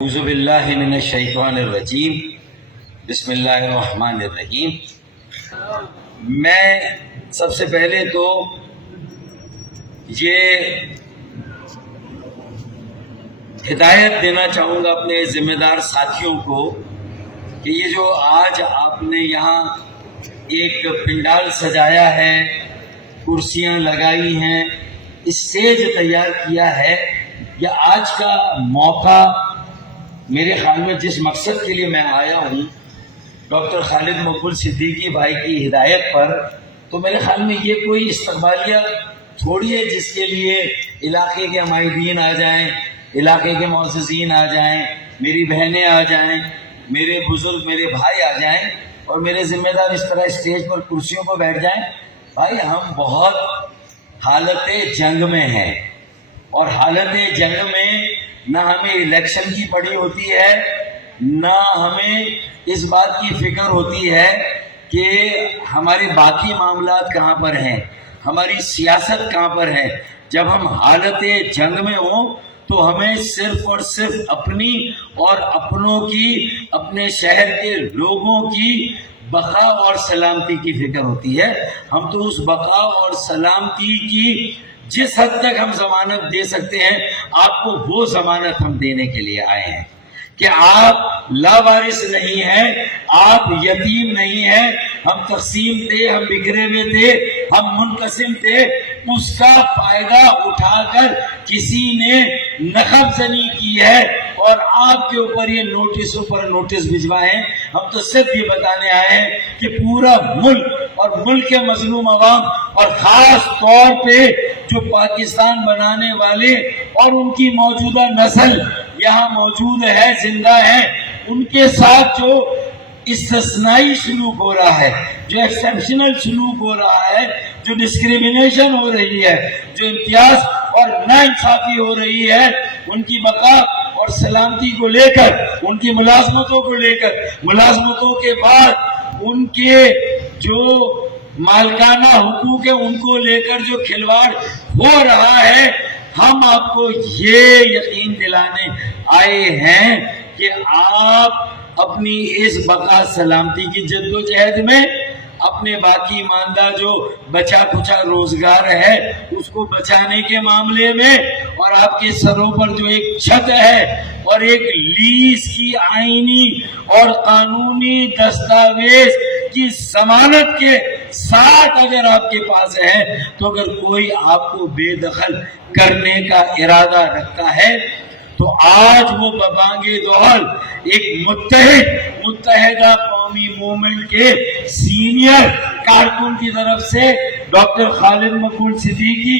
اعوذ باللہ من الشیطان الرجیم بسم اللہ الرحمن الرحیم۔ میں سب سے پہلے تو یہ ہدایت دینا چاہوں گا اپنے ذمہ دار ساتھیوں کو کہ یہ جو آج آپ نے یہاں ایک پنڈال سجایا ہے، کرسیاں لگائی ہیں، اسٹیج تیار کیا ہے، یہ آج کا موقع میرے خیال میں جس مقصد کے لیے میں آیا ہوں ڈاکٹر خالد مقبول صدیقی بھائی کی ہدایت پر، تو میرے خیال میں یہ کوئی استقبالیہ تھوڑی ہے جس کے لیے علاقے کے عمائدین آ جائیں، علاقے کے معززین آ جائیں، میری بہنیں آ جائیں، میرے بزرگ میرے بھائی آ جائیں اور میرے ذمہ دار اس طرح اسٹیج پر کرسیوں پر بیٹھ جائیں۔ بھائی ہم بہت حالت جنگ میں ہیں، اور حالت جنگ میں نہ ہمیں الیکشن کی پڑی ہوتی ہے، نہ ہمیں اس بات کی فکر ہوتی ہے کہ ہمارے باقی معاملات کہاں پر ہیں، ہماری سیاست کہاں پر ہے۔ جب ہم حالت جنگ میں ہوں تو ہمیں صرف اور صرف اپنی اور اپنوں کی، اپنے شہر کے لوگوں کی بقا اور سلامتی کی فکر ہوتی ہے۔ ہم تو اس بقا اور سلامتی کی جس حد تک ہم ضمانت دے سکتے ہیں، آپ کو وہ ضمانت ہم دینے کے لیے آئے ہیں کہ آپ لاوارث نہیں ہیں، آپ یتیم نہیں ہیں۔ ہم تقسیم تھے، ہم بکھرے ہوئے تھے، ہم منقسم تھے، اس کا فائدہ اٹھا کر کسی نے نخب زنی کی ہے اور آپ کے اوپر یہ نوٹسوں پر نوٹس بھجوائے ہیں۔ ہم تو صرف یہ بتانے آئے ہیں کہ پورا ملک اور ملک کے مظلوم عوام اور خاص طور پہ جو پاکستان بنانے والے اور ان کی موجودہ نسل یہاں موجود ہے، زندہ ہے، ان کے ساتھ جو استثنائی سلوک ہو رہا ہے، جو ایکسیپشنل سلوک ہو رہا ہے، جو ڈسکریمنیشن ہو رہی ہے، جو امتیاز اور ناانصافی ہو رہی ہے، ان کی بقا اور سلامتی کو لے کر، ان کی ملازمتوں کو لے کر، ملازمتوں کے بعد ان کے جو مالکانہ حقوق ہے ان کو لے کر جو کھلواڑ ہو رہا ہے، ہم آپ کو یہ یقین دلانے آئے ہیں کہ آپ اپنی اس بقا سلامتی کی جدوجہد میں اپنے باقی ماندہ جو بچا کچا روزگار ہے اس کو بچانے کے معاملے میں، اور آپ کے سروں پر جو ایک چھت ہے اور ایک لیز کی آئینی اور قانونی دستاویز کی ضمانت کے ساتھ اگر آپ کے پاس ہے، تو اگر کوئی آپ کو بے دخل کرنے کا ارادہ رکھتا ہے تو آج وہ ببانگ دوحل ایک متحدہ قومی موومنٹ کے سینئر کارکن کی طرف سے ڈاکٹر خالد مقبول صدیقی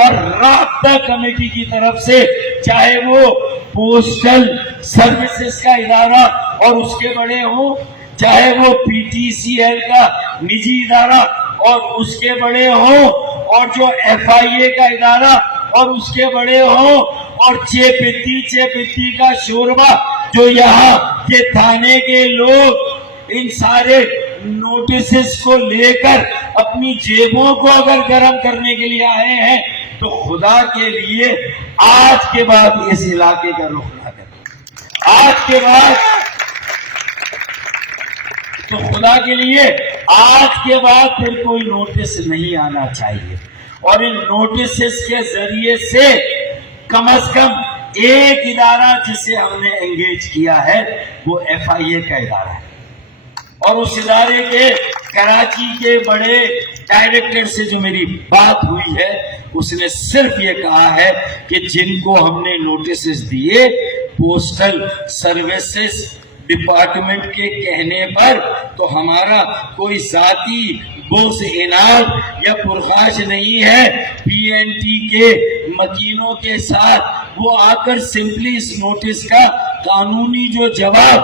اور رابطہ کمیٹی کی طرف سے، چاہے وہ پوسٹل سروسز کا ادارہ اور اس کے بڑے ہوں، چاہے وہ پی ٹی سی ایل کا نجی ادارہ اور اس کے بڑے ہوں، اور جو ایف آئی اے کا ادارہ اور اس کے بڑے ہوں، اور چے پتی کا شوربہ جو یہاں کے تھانے کے لوگ ان سارے نوٹسز کو لے کر اپنی جیبوں کو اگر گرم کرنے کے لیے آئے ہیں، تو خدا کے لیے آج کے بعد اس علاقے کا رخ نہ کریں۔ آج کے بعد تو خدا کے لیے آج کے بعد پھر کوئی نوٹس نہیں آنا چاہیے، اور ان نوٹسز کے ذریعے سے کم از کم ایک ادارہ جسے ہم نے انگیج کیا ہے وہ ایف آئی اے کا ادارہ ہے، اور اس ادارے کے کراچی کے بڑے ڈائریکٹر سے جو میری بات ہوئی ہے، اس نے صرف یہ کہا ہے کہ جن کو ہم نے نوٹسز دیے پوسٹل سروسز ڈپارٹمنٹ کے کہنے پر، تو ہمارا کوئی ذاتی بغض اناد یا پرخاش نہیں ہے پی این ٹی کے مکینوں کے ساتھ۔ وہ آ کر سمپلی اس نوٹس کا قانونی جو جواب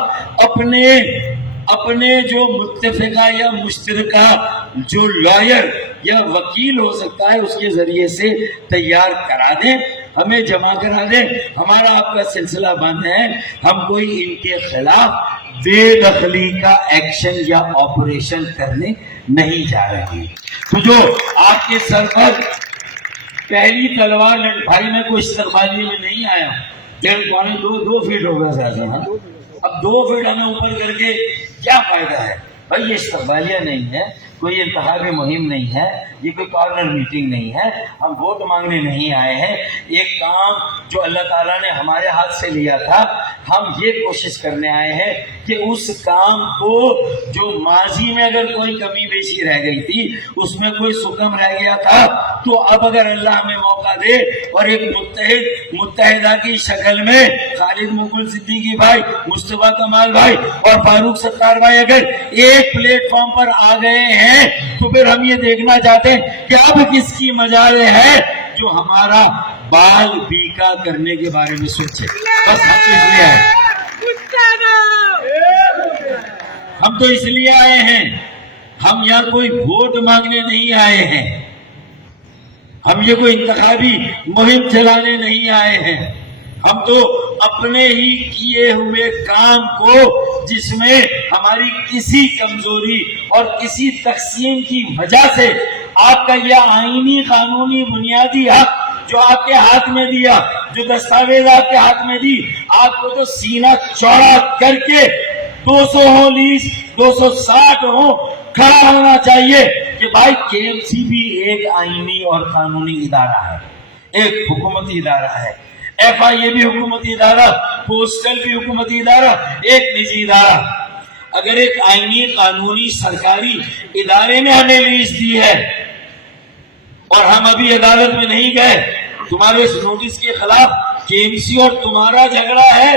اپنے جو متفقہ یا مشترکہ جو لائر یا وکیل ہو سکتا ہے اس کے ذریعے سے تیار کرا دیں، ہمیں جمع کرا دیں۔ ہمارا آپ کا سلسلہ بند ہے، ہم کوئی ان کے خلاف بے دخلی کا ایکشن یا آپریشن کرنے نہیں جا رہے ہیں۔ تو جو آپ کے سر پر پہلی تلوار بھائی، میں کوئی استقبالیے میں نہیں آیا، دو فٹ ہوگا زیادہ. اب 2 فٹ ہمیں اوپر کر کے کیا فائدہ ہے بھائی؟ یہ استقبالیہ نہیں ہے، کوئی انتخابی مہم نہیں ہے، یہ کوئی کارنر میٹنگ نہیں ہے، ہم ووٹ مانگنے نہیں آئے ہیں. ایک کام جو اللہ تعالیٰ نے ہمارے ہاتھ سے لیا تھا، ہم یہ کوشش کرنے آئے ہیں کہ اس کام کو جو ماضی میں اگر کوئی کمی بیشی رہ گئی تھی، اس میں کوئی سکم رہ گیا تھا، تو اب اگر اللہ ہمیں موقع دے اور ایک متحدہ کی شکل میں خالد مغل صدیقی بھائی، مصطفیٰ کمال بھائی اور فاروق ستار بھائی اگر ایک پلیٹ فارم پر آ گئے ہیں، تو پھر ہم یہ دیکھنا چاہتے ہیں کہ اب کس کی مجال ہے جو ہمارا بال بیکا کرنے کے بارے میں سوچے. بس ہم تو اس لیے آئے ہیں، ہم یہاں کوئی ووٹ مانگنے نہیں آئے ہیں، ہم یہ کوئی انتخابی مہم چلانے نہیں آئے ہیں. ہم تو اپنے ہی کیے ہوئے کام کو، جس میں ہماری کسی کمزوری اور کسی تقسیم کی وجہ سے آپ کا یہ آئینی قانونی بنیادی حق جو آپ کے ہاتھ میں دیا، جو دستاویز آپ کے ہاتھ میں دی، آپ کو تو سینہ چوڑا کر کے 200 ہو لیز 260 ہو کھڑا ہونا چاہیے کہ بھائی KMC بھی ایک آئینی اور قانونی ادارہ ہے، ایک حکومتی ادارہ ہے، FIA بھی حکومتی ادارہ، پوسٹل بھی حکومتی ادارہ، ایک نجی ادارہ. اگر ایک آئینی قانونی سرکاری ادارے نے ہمیں لیز دی ہے اور ہم ابھی عدالت میں نہیں گئے، تمہارے اس نوٹس کے خلاف KMC اور تمہارا جھگڑا ہے،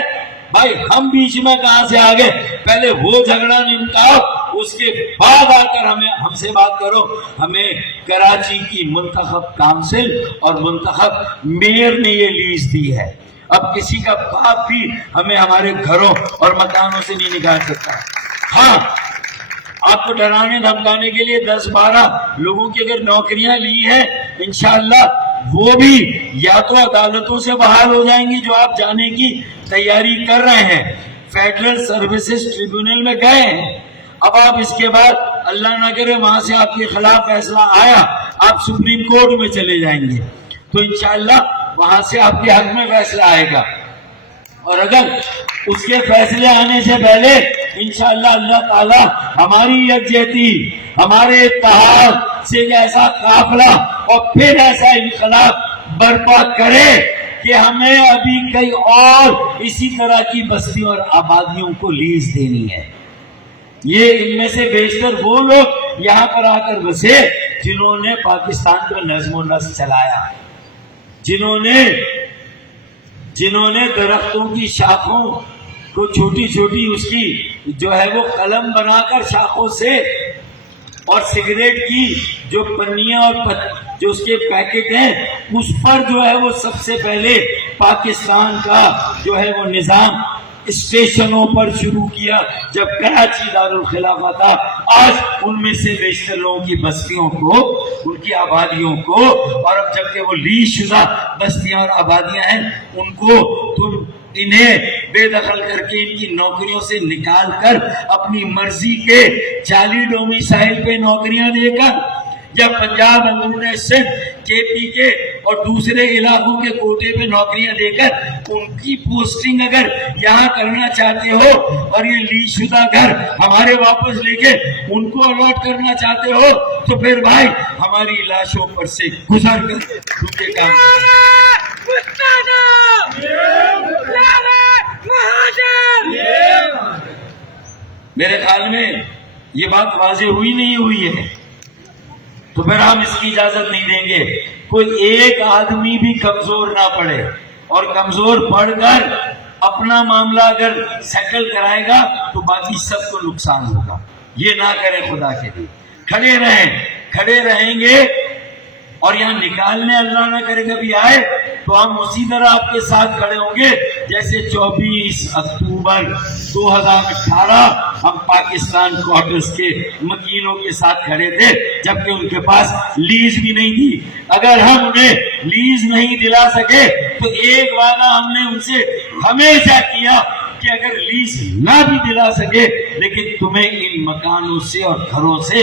بھائی ہم بیچ میں کہاں سے آ گئے؟ پہلے وہ جھگڑا نمٹاؤ، اس کے بعد آ کر ہم سے بات کرو. ہمیں کراچی کی منتخب کونسل اور منتخب میئر نے یہ لیز دی ہے. اب کسی کا باپ بھی ہمیں ہمارے گھروں اور مکانوں سے نہیں نکال سکتا. ہاں، آپ کو ڈرانے دھمکانے کے لیے 10-12 لوگوں کی اگر نوکریاں لی ہیں، انشاءاللہ وہ بھی یا تو عدالتوں سے بحال ہو جائیں گی جو آپ جانے کی تیاری کر رہے ہیں، فیڈرل سروسز ٹریبیونل میں گئے ہیں. اب آپ اس کے بعد اللہ نہ کرے وہاں سے آپ کے خلاف فیصلہ آیا، آپ سپریم کورٹ میں چلے جائیں گے، تو انشاءاللہ وہاں سے آپ کے حق میں فیصلہ آئے گا. اور اگر اس کے فیصلے آنے سے پہلے انشاءاللہ اللہ تعالی ہماری یکجہتی، ہمارے اتحاد سے ایسا قافلہ اور پھر ایسا انقلاب برپا کرے کہ ہمیں ابھی کئی اور اسی طرح کی بستیوں اور آبادیوں کو لیز دینی ہے. یہ ان میں سے بیشتر وہ لوگ یہاں پر آ کر بسے جنہوں نے پاکستان کا نظم و نسق چلایا، جنہوں نے درختوں کی شاخوں کو چھوٹی چھوٹی اس کی جو ہے وہ قلم بنا کر شاخوں سے، اور سگریٹ کی جو پنیاں اور جو اس کے پیکٹ ہیں اس پر جو ہے وہ سب سے پہلے پاکستان کا جو ہے وہ نظام اسٹیشنوں پر شروع کیا جب کراچی دارالخلافہ تھا. آج ان میں سے بیشتر لوگوں کی بستیوں کو، ان کی آبادیوں کو، اور اب جبکہ وہ لیز شدہ بستیاں اور آبادیاں ہیں، ان کو تم انہیں بے دخل کر کے ان کی نوکریوں سے نکال کر اپنی مرضی کے جعلی ڈومیسائل پہ نوکریاں دے کر، یا پنجاب، انگور سندھ، KPK اور دوسرے علاقوں کے کوٹے پہ نوکریاں دے کر ان کی پوسٹنگ اگر یہاں کرنا چاہتے ہو، اور یہ لیز شدہ گھر ہمارے واپس لے کے ان کو الاٹ کرنا چاہتے ہو، تو پھر بھائی ہماری لاشوں پر سے گزر کر دوسرے کام میرے خیال میں یہ بات واضح ہوئی نہیں ہوئی ہے، تو پھر ہم اس کی اجازت نہیں دیں گے. کوئی ایک آدمی بھی کمزور نہ پڑے، اور کمزور پڑ کر اپنا معاملہ اگر سیٹل کرائے گا تو باقی سب کو نقصان ہوگا. یہ نہ کرے خدا کے لیے. کھڑے رہیں گے، اور یہاں نکالنے اللہ نہ کرے کبھی آئے تو ہم اسی طرح آپ کے ساتھ کھڑے ہوں گے جیسے 24 اکتوبر 2018 ہم پاکستان کوارٹرز کے مکینوں کے ساتھ کھڑے تھے، جبکہ ان کے پاس لیز بھی نہیں تھی. اگر ہم انہیں لیز نہیں دلا سکے تو ایک وعدہ ہم نے ان سے ہمیشہ کیا کہ اگر لیز نہ بھی دلا سکے لیکن تمہیں ان مکانوں سے اور گھروں سے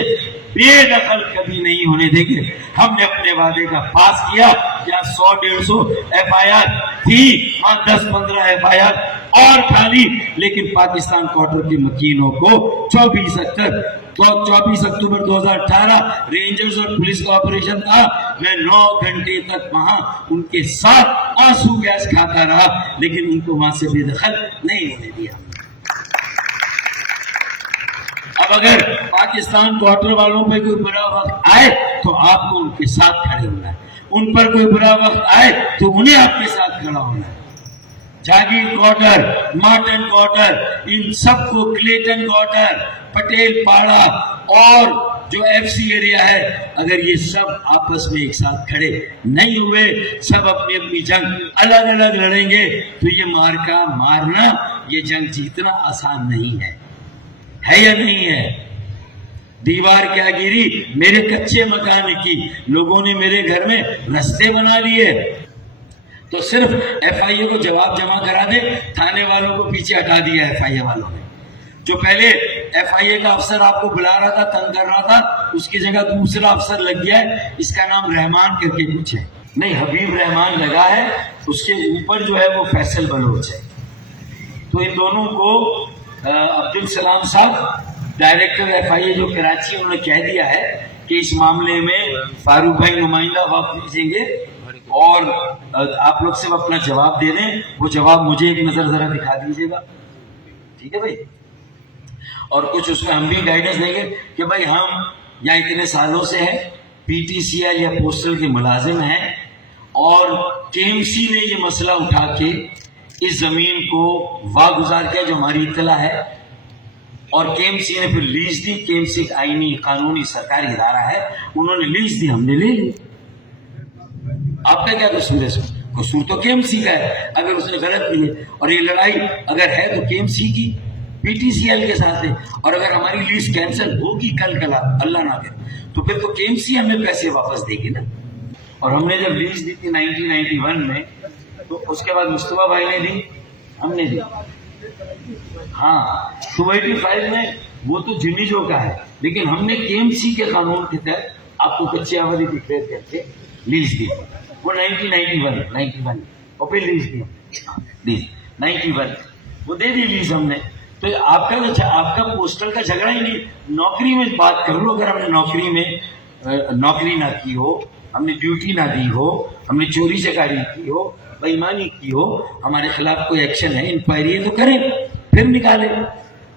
بے دخل کبھی نہیں ہونے دیں گے. ہم نے اپنے وعدے کا پاس کیا. کیا 100-150 FIR تھی؟ ہاں 10-15 FIR اور کھالی. لیکن پاکستان کوارٹر کے مکینوں کو 24 اکتوبر 2018 رینجرز اور پولیس کا آپریشن تھا. میں 9 گھنٹے تک وہاں ان کے ساتھ آنسو گیس کھاتا رہا لیکن ان کو وہاں سے بے دخل نہیں ہونے دیا. اب اگر پاکستان کوارٹر والوں پہ کوئی برا وقت آئے تو آپ کو ان کے ساتھ کھڑے ہونا ہے. ان پر کوئی برا وقت آئے تو انہیں آپ کے ساتھ کھڑا ہونا ہے. جاگیر کوارٹر، مارٹن کوارٹر، ان سب کو کلیٹن کوارٹر، پٹیل پاڑا اور جو FC ایریا ہے، اگر یہ سب آپس میں ایک ساتھ کھڑے نہیں ہوئے، سب اپنی اپنی جنگ الگ الگ لڑیں گے تو یہ مارکا مارنا، یہ جنگ جیتنا آسان نہیں ہے یا نہیں ہے؟ دیوار کیا گری؟ میرے کچے مکان کی. لوگوں نے میرے گھر میں رستے بنا لیے. تو صرف FIA کو جواب جمع کرا دے، تھانے والوں کو پیچھے ہٹا دیا FIA والوں نے. جو پہلے FIA کا افسر آپ کو بلا رہا تھا، تنگ کر رہا تھا، اس کی جگہ دوسرا افسر لگ گیا ہے. اس کا نام رحمان کر کے کچھ ہے، نہیں حبیب رحمان لگا ہے. اس کے اوپر جو ہے وہ فیصل بلوچ ہے. تو ان دونوں کو عبدالسلام صاحب ڈائریکٹر FIA جو کراچی، انہوں نے کہہ دیا ہے کہ اس معاملے میں فاروق بھائی نمائندہ وقت بھیجیں گے اور آپ لوگ صرف اپنا جواب دے دیں. وہ جواب مجھے ایک نظر ذرا دکھا دیجیے گا، ٹھیک ہے بھائی؟ اور کچھ اس میں ہم بھی گائیڈنس دیں گے کہ بھائی ہم یہاں اتنے سالوں سے ہیں، PTCL یا پوسٹل کے ملازم ہیں اور KMC نے یہ مسئلہ اٹھا کے اس زمین کو واگزار کیا جو ہماری اطلاع ہے، اور KMC نے پھر لیز دی. KMC ایک آئینی قانونی سرکاری ادارہ ہے، انہوں نے لیز دی، ہم نے لے لی. آپ کا کیا قصور ہے؟ قصور تو KMC کا ہے اگر اس نے غلط لی ہے. اور یہ لڑائی اگر ہے تو KMC کی PTCL کے ساتھ ہے. اور اگر ہماری لیز کینسل ہوگی کل اللہ نہ کرے تو پھر تو KMC ہمیں پیسے واپس دے گی نا. اور ہم نے جب لیز دی تھی 1991 میں تو اس کے بعد مصطفیٰ بھائی نے دی، ہم نے دی. ہاں 285 میں وہ تو جنیجو کا ہے، لیکن ہم نے KMC کے قانون کے تحت آپ کو کچی آبادی ڈکلیئر کر کے لیز دی. وہ 1991 اور پھر لیز دی 91 وہ دے دی لیز ہم نے. تو آپ کا پوسٹل کا جھگڑا ہی نہیں. نوکری میں بات کر لو، اگر ہم نے نوکری میں نوکری نہ کی ہو، ہم نے ڈیوٹی نہ دی ہو، ہم نے چوری چکاری کی ہو، بے ایمانی کی ہو، ہمارے خلاف کوئی ایکشن ہے، انکوائری ہے تو کریں، پھر نکالیں.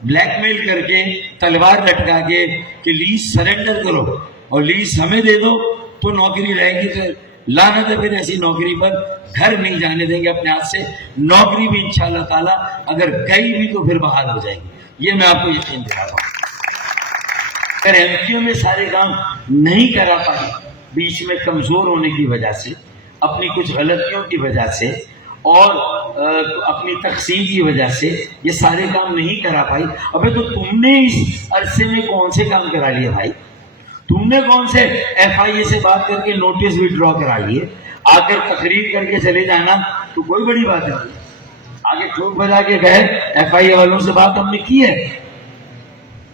بلیک میل کر کے تلوار لٹکا کے کہ لیز سرنڈر کرو اور لیز ہمیں دے دو تو نوکری رہے گی. تو لعنت ہے پھر ایسی نوکری پر. گھر نہیں جانے دیں گے اپنے ہاتھ سے. نوکری بھی انشاءاللہ تعالی اگر گئی بھی تو پھر بحال ہو جائے گی، یہ میں آپ کو یقین دلا رہا ہوں. اگر MQ میں سارے کام نہیں کرا پائی، بیچ میں کمزور ہونے کی وجہ سے، اپنی کچھ غلطیوں کی وجہ سے اور اپنی تقسیم کی وجہ سے یہ سارے کام نہیں کرا پائی. ابھی تو تم نے اس عرصے میں کون سے کام کرا لیے بھائی؟ تم نے کون سے FIA سے بات کر کے نوٹس وڈرا کرا لیے؟ آ کر تقریر کر کے چلے جانا تو کوئی بڑی بات ہے. آگے ٹھوک بجا کے گئے FIA والوں سے بات ہم نے کی ہے.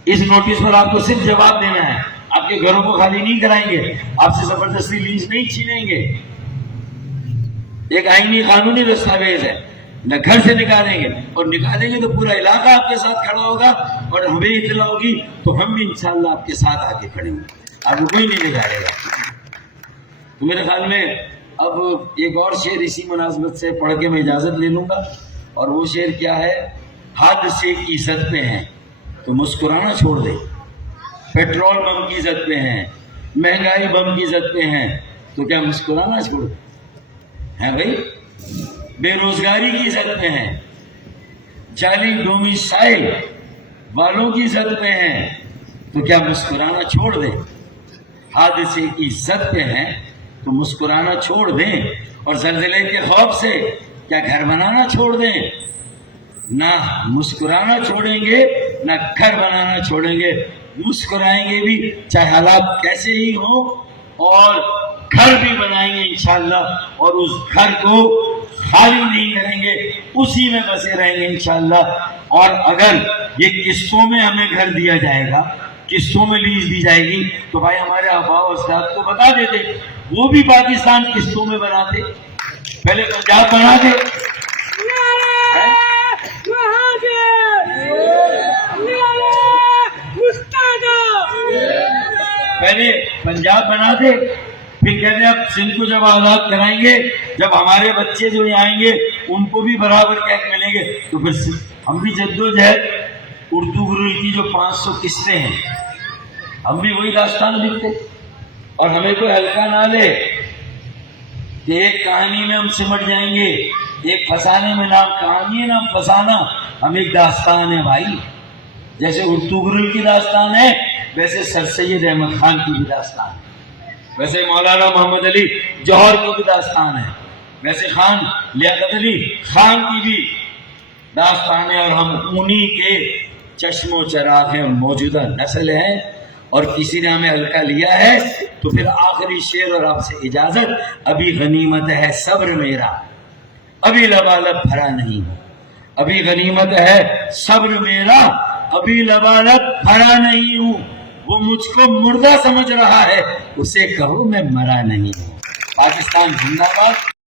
اس نوٹس پر آپ کو صرف جواب دینا ہے. آپ کے گھروں کو خالی نہیں کرائیں گے، آپ سے زبردستی لیز نہیں چھینیں گے. ایک آئینی قانونی دستاویز ہے، نہ گھر سے نکالیں گے، اور نکالیں گے تو پورا علاقہ آپ کے ساتھ کھڑا ہوگا اور ہمیں اطلاع ہوگی تو ہم بھی انشاءاللہ آپ کے ساتھ آگے کھڑے ہوں گے. آپ کو کوئی نہیں نکالے گا. تو میرے خیال میں اب ایک اور شعر اسی مناسبت سے پڑھ کے میں اجازت لے لوں گا. اور وہ شعر کیا ہے؟ حد سے کی زد پہ ہیں تو مسکرانا چھوڑ دے، پیٹرول بم کی زد پہ ہیں، مہنگائی بم کی زد پہ ہیں تو کیا مسکرانا چھوڑ دے ہیں بھائی؟ بے روزگاری کی زد پہ ہیں، جعلی ڈومیسائل والوں کی زد پہ ہیں تو کیا مسکرانا چھوڑ دیں؟ حادثے کی زد پہ ہیں تو مسکرانا چھوڑ دیں، اور زلزلے کے خوف سے کیا گھر بنانا چھوڑ دیں؟ نہ مسکرانا چھوڑیں گے نہ گھر بنانا چھوڑیں گے. مسکرائیں گے بھی چاہے حالات کیسے ہی ہوں، اور گھر بھی بنائیں گے انشاءاللہ. اور اس گھر کو خالی نہیں کریں گے، اسی میں بسے رہیں گے انشاءاللہ۔ اور اگر یہ قسطوں میں ہمیں گھر دیا جائے گا، قسطوں میں لیز دی جائے گی، تو بھائی ہمارے آباء و اجداد کو بتا دیتے، وہ بھی پاکستان قسطوں میں بناتے، پہلے پنجاب بنا دے۔ پہلے پنجاب بنا دے، پھر کہتے ہیں اب سندھ کو جب آزاد کرائیں گے، جب ہمارے بچے جو آئیں گے ان کو بھی برابر کیک ملیں گے، تو پھر ہم بھی جدوجہد اردو گرو کی جو 500 قسطیں ہیں، ہم بھی وہی داستان لکھتے، اور ہمیں کوئی ہلکا نہ لے کہ ایک کہانی میں ہم سمٹ جائیں گے، ایک فسانے میں نام کہانی ہے، نام فسانہ، ہم ایک داستان ہے بھائی۔ جیسے اردو گرو کی داستان ہے، ویسے سر سید احمد خان کی بھی داستان ہے، ویسے مولانا محمد علی جوہر کی بھی داستان ہے، ویسے خان لیاقت علی خان کی بھی داستان ہے، اور ہم انہی کے چشم و چراغ ہیں، موجودہ نسل ہے، اور کسی نے ہمیں ہلکا لیا ہے تو پھر آخری شعر اور آپ سے اجازت، ابھی غنیمت ہے صبر میرا، ابھی لبالب بھرا نہیں ہوں، ابھی غنیمت ہے صبر میرا، ابھی لبالب بھرا نہیں ہوں، وہ مجھ کو مردہ سمجھ رہا ہے، اسے کہو میں مرا نہیں ہوں۔ پاکستان زندہ باد۔